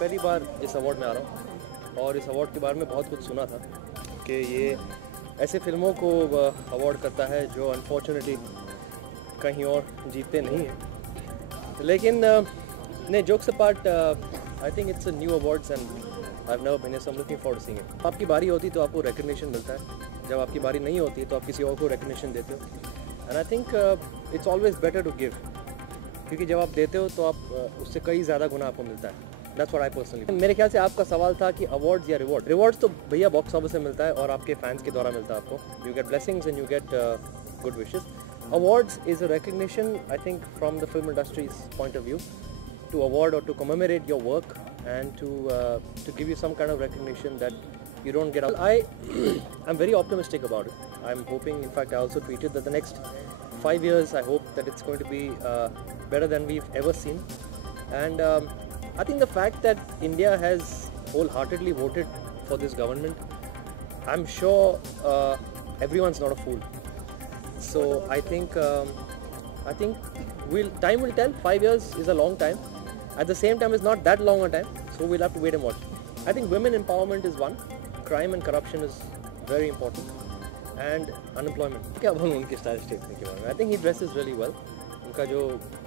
पहली बार इस अवार्ड में आ रहा हूँ और इस अवार्ड के बारे में बहुत कुछ सुना था कि ये ऐसे फिल्मों को अवार्ड करता है जो अनफॉर्चुनेटली कहीं और जीतते नहीं हैं। लेकिन नहीं, jokes apart, I think it's a new awards and I have never been, so I am looking forward to seeing it. आपकी बारी होती तो आपको रिकग्निशन मिलता है, जब आपकी बारी नहीं होती तो आप किसी और को रिकग्निशन देते हो। And I think it's always better to give, क्योंकि जब आप देते हो तो आप उससे कई ज़्यादा गुना आपको मिलता है। That's what I personally. मेरे ख्याल से आपका सवाल था कि अवार्ड्स या रिवॉर्ड। रिवॉर्ड्स तो भैया बॉक्स ऑफिस से मिलता है और आपके फैंस के द्वारा मिलता है आपको। You get blessings and you get good wishes. Awards is a recognition, I think, from the film industry's point of view, to award or to commemorate your work and to give you some kind of recognition that you don't get out. I'm very optimistic about it. I'm hoping, in fact I also tweeted that the next 5 years I hope that it's going to be better than we've ever seen. And I think the fact that India has wholeheartedly voted for this government, I'm sure everyone's not a fool. So I think time will tell. 5 years is a long time. At the same time, it's not that long a time. So we'll have to wait and watch. I think women empowerment is one. Crime and corruption is very important. And unemployment. क्या बोलूँ उनके style statement के बारे में? I think he dresses really well. उनका जो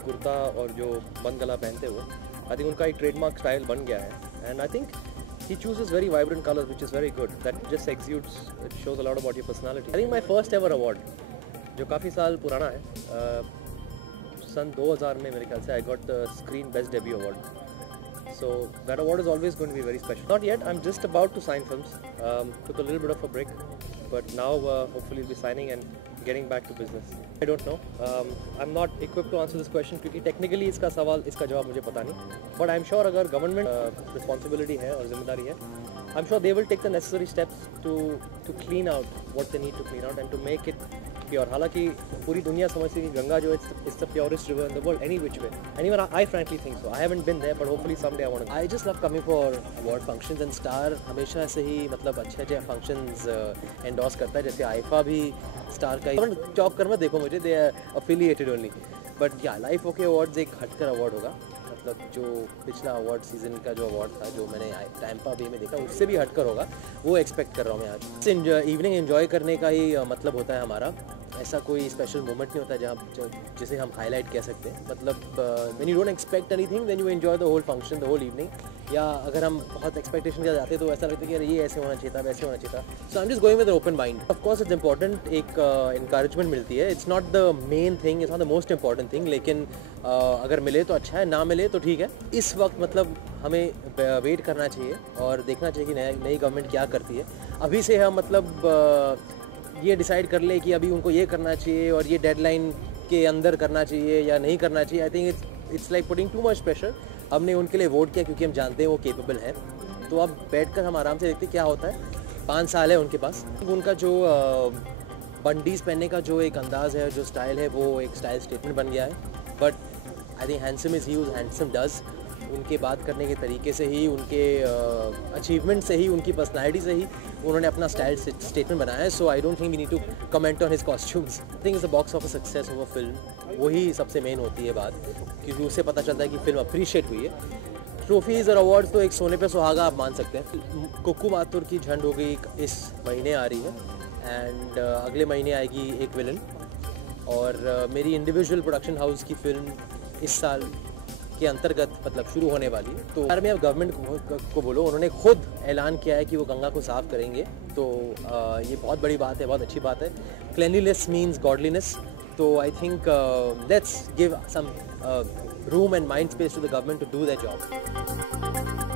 कुर्ता और जो बंद गला पहनते हैं वो, I think उनका एक ट्रेडमार्क स्टाइल बन गया है. And I think he chooses very vibrant colors, which is very good. That just exudes, it shows a lot about your personality. I think my first ever award, जो काफ़ी साल पुराना है, सन 2000 में मेरे ख्याल से, I got the Screen Best Debut Award. So that award is always going to be very special. Not yet, I'm just about to sign films. Took a little bit of a break, but now hopefully we'll be signing and getting back to business. I don't know. I'm not equipped to answer this question क्योंकि technically इसका जवाब मुझे पता नहीं. But I'm sure अगर government responsibility है और जिम्मेदारी है, I'm sure they will take the necessary steps to clean out what they need to clean out and to make it pure. हालांकि पूरी दुनिया समझती है कि गंगा जो है it's the purest river in the world any which way. And even I frankly think so. I haven't been there, but hopefully someday I want to. I just love coming for award functions and Star हमेशा से ही मतलब अच्छे functions endorse करता है. जैसे IIFA भी star का ही चौक कर मत देखो मुझे, they are affiliated only. But yeah, life okay awards एक हटकर अवार्ड होगा. मतलब जो पिछला अवार्ड सीजन का जो अवार्ड था जो मैंने टैम्पा बे में देखा उससे भी हटकर होगा, वो एक्सपेक्ट कर रहा हूँ मैं आज. इवनिंग एंजॉय करने का ही मतलब होता है हमारा. ऐसा कोई स्पेशल मोमेंट नहीं होता जहाँ जिसे हम हाईलाइट कह सकते हैं. मतलब when you don't expect anything then you enjoy the whole function, the whole evening. या अगर हम बहुत एक्सपेक्टेशन के जाते तो ऐसा लगता है कि अरे ये ऐसे होना चाहिए था, वैसे होना चाहिए था. So I am just going with an open mind. Of course it's important, एक इंकरेजमेंट मिलती है. It's not the main thing, it's not the most important thing. लेकिन अगर मिले तो अच्छा है, ना मिले तो ठीक है. इस वक्त मतलब हमें वेट करना चाहिए और देखना चाहिए कि नई गवर्नमेंट क्या करती है. अभी से हम मतलब ये डिसाइड कर ले कि अभी उनको ये करना चाहिए और ये डेडलाइन के अंदर करना चाहिए या नहीं करना चाहिए. आई think it's like putting too much pressure. हमने उनके लिए वोट किया क्योंकि हम जानते हैं वो केपेबल है. तो अब बैठकर हम आराम से देखते क्या होता है. 5 साल है उनके पास. उनका जो बंडीज पहनने का जो एक अंदाज़ है, जो स्टाइल है, वो एक स्टाइल स्टेटमेंट बन गया है. But I think handsome is he who handsome does. उनके बात करने के तरीके से ही, उनके अचीवमेंट से ही, उनकी पर्सनैलिटी से ही उन्होंने अपना स्टाइल स्टेटमेंट बनाया है. So I don't think we need to comment on his costumes. I think is the box office success of a film, वही सबसे मेन होती है बात, क्योंकि उससे पता चलता है कि फिल्म अप्रिशिएट हुई है. ट्रॉफीज़ और अवार्ड्स तो एक सोने पे सुहागा आप मान सकते हैं. कुक्कू माथुर की झंड हो गई इस महीने आ रही है एंड अगले महीने आएगी एक विलन. और मेरी इंडिविजुअल प्रोडक्शन हाउस की फिल्म इस साल के अंतर्गत मतलब शुरू होने वाली है. तो यार मैं अब गवर्नमेंट को बोलो, उन्होंने खुद ऐलान किया है कि वो गंगा को साफ़ करेंगे. तो ये बहुत बड़ी बात है, बहुत अच्छी बात है. Cleanliness means godliness. तो I think let's give some room and mind space to the government to do that job.